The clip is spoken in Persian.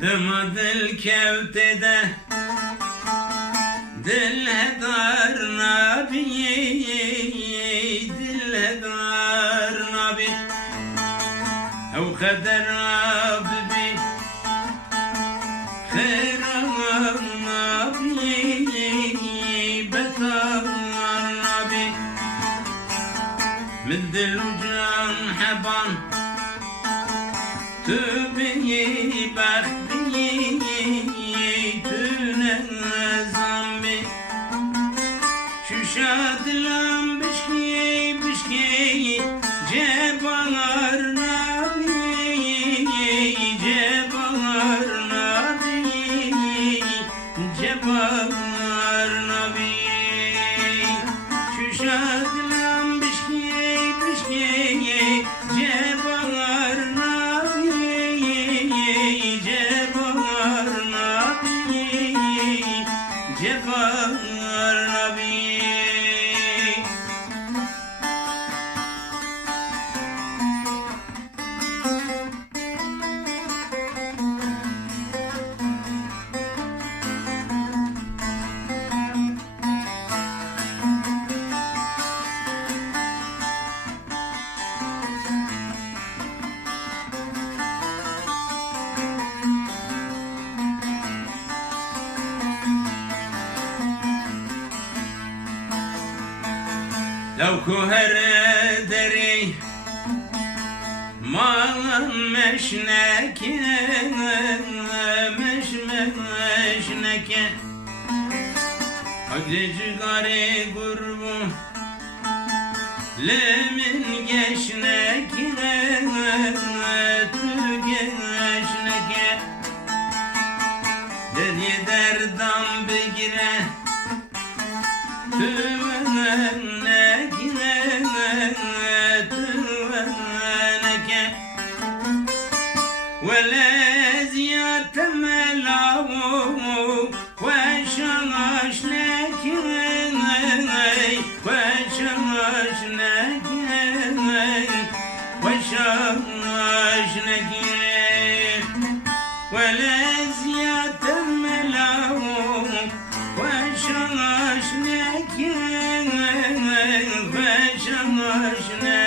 دم دل كوتده دل هدار نبي دل هدار نبي او خدر نبي خير نبي بطر نبي من دل وجان حبان تبي بختي تنظمي شو شاد لم بشكي بشكي جبار نبي جبار نبي جبار نبي شو شاد لم بشكي بشكي جبار جبار نبي لو كهر دري ما مشنك مشنك أجل جغاري قربو لمن جشنك تجشنك دري دردم بگره ولا زيادة ملاو وشاشنك وشاشنك وشاشنك ولا زيادة ملاو وشاشنك وشاشنك